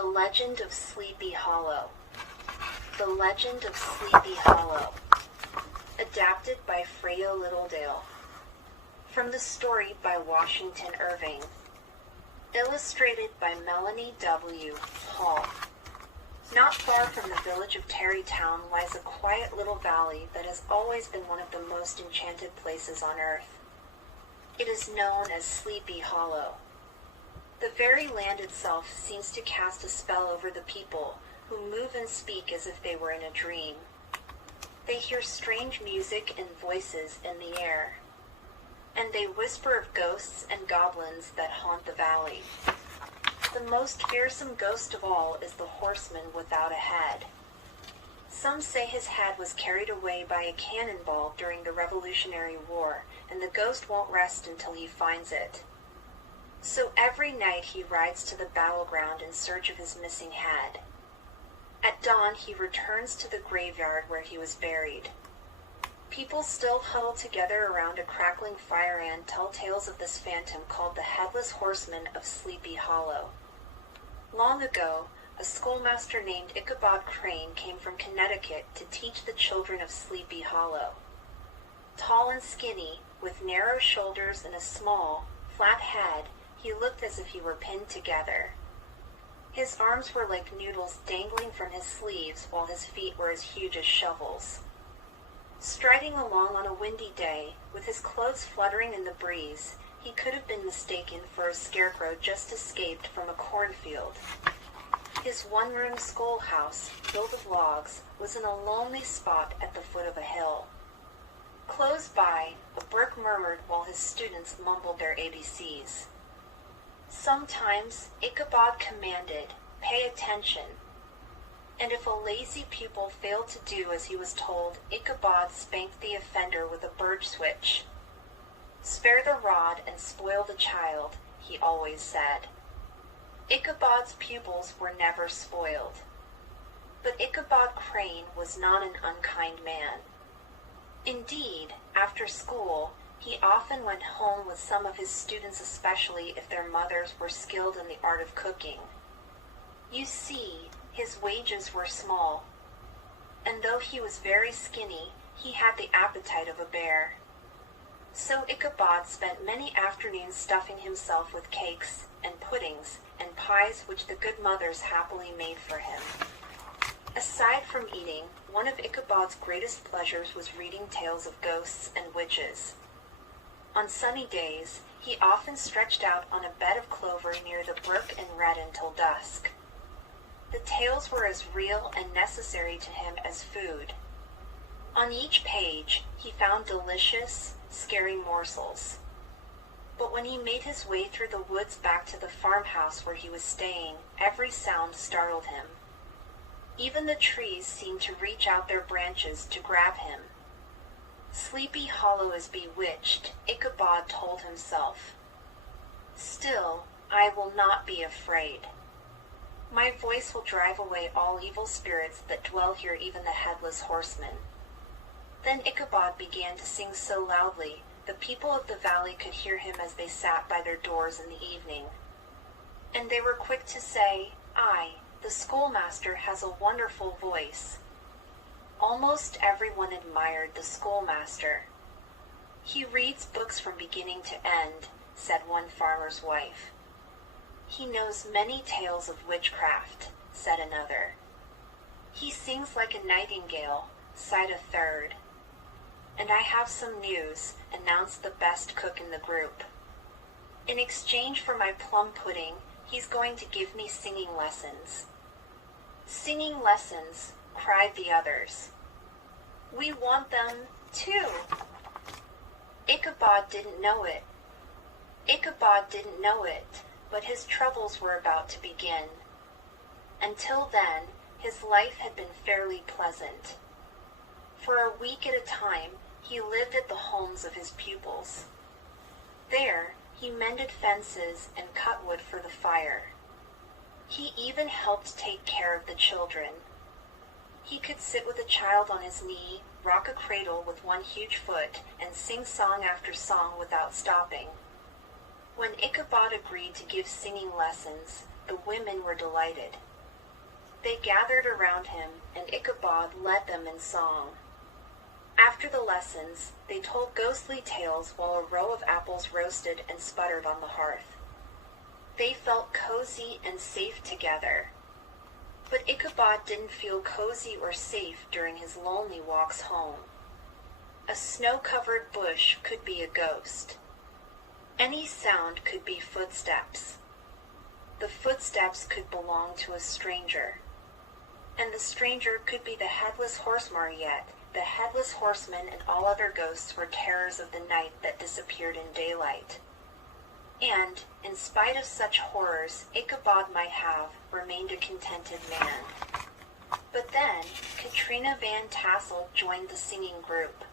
The Legend of Sleepy Hollow. The Legend of Sleepy Hollow. Adapted by Freya Littledale. From the story by Washington Irving. Illustrated by Melanie W. Hall. Not far from the village of Tarrytown lies a quiet little valley that has always been one of the most enchanted places on earth. It is known as Sleepy Hollow. The very land itself seems to cast a spell over the people, who move and speak as if they were in a dream. They hear strange music and voices in the air, and they whisper of ghosts and goblins that haunt the valley. The most fearsome ghost of all is the horseman without a head. Some say his head was carried away by a cannonball during the Revolutionary War, and the ghost won't rest until he finds it. So every night he rides to the battleground in search of his missing head. At dawn he returns to the graveyard where he was buried. People still huddle together around a crackling fire and tell tales of this phantom called the Headless Horseman of Sleepy Hollow. Long ago, a schoolmaster named Ichabod Crane came from Connecticut to teach the children of Sleepy Hollow. Tall and skinny, with narrow shoulders and a small, flat head, he looked as if he were pinned together. His arms were like noodles dangling from his sleeves, while his feet were as huge as shovels. Striding along on a windy day, with his clothes fluttering in the breeze, he could have been mistaken for a scarecrow just escaped from a cornfield. His one-room schoolhouse, built of logs, was in a lonely spot at the foot of a hill. Close by, a brook murmured while his students mumbled their ABCs. Sometimes Ichabod commanded, "Pay attention," and if a lazy pupil failed to do as he was told, Ichabod spanked the offender with a birch switch. "Spare the rod and spoil the child," he always said. Ichabod's pupils were never spoiled. But Ichabod Crane was not an unkind man. Indeed, after school, he often went home with some of his students, especially if their mothers were skilled in the art of cooking. You see, his wages were small, and though he was very skinny, he had the appetite of a bear. So Ichabod spent many afternoons stuffing himself with cakes and puddings and pies which the good mothers happily made for him. Aside from eating, one of Ichabod's greatest pleasures was reading tales of ghosts and witches. On sunny days, he often stretched out on a bed of clover near the brook and read until dusk. The tales were as real and necessary to him as food. On each page, he found delicious, scary morsels. But when he made his way through the woods back to the farmhouse where he was staying, every sound startled him. Even the trees seemed to reach out their branches to grab him. Sleepy Hollow is bewitched, Ichabod told himself. Still, I will not be afraid. My voice will drive away all evil spirits that dwell here, even the Headless Horseman. Then Ichabod began to sing so loudly, the people of the valley could hear him as they sat by their doors in the evening. And they were quick to say, "Aye, the schoolmaster has a wonderful voice." Almost everyone admired the schoolmaster. "He reads books from beginning to end," said one farmer's wife. "He knows many tales of witchcraft," said another. "He sings like a nightingale," sighed a third. "And I have some news," announced the best cook in the group. "In exchange for my plum pudding, he's going to give me singing lessons." "Singing lessons," cried the others. "We want them, too." Ichabod didn't know it. But his troubles were about to begin. Until then, his life had been fairly pleasant. For a week at a time, he lived at the homes of his pupils. There, he mended fences and cut wood for the fire. He even helped take care of the children. He could sit with a child on his knee, rock a cradle with one huge foot, and sing song after song without stopping. When Ichabod agreed to give singing lessons, the women were delighted. They gathered around him, and Ichabod led them in song. After the lessons, they told ghostly tales while a row of apples roasted and sputtered on the hearth. They felt cozy and safe together. But Ichabod didn't feel cozy or safe during his lonely walks home. A snow-covered bush could be a ghost. Any sound could be footsteps. The footsteps could belong to a stranger. And the stranger could be the headless horse Mariette. The headless horseman and all other ghosts were terrors of the night that disappeared in daylight. And, in spite of such horrors, Ichabod might have remained a contented man. But then, Katrina Van Tassel joined the singing group.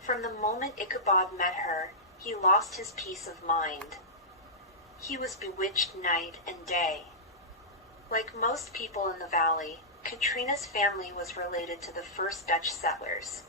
From the moment Ichabod met her, he lost his peace of mind. He was bewitched night and day. Like most people in the valley, Katrina's family was related to the first Dutch settlers.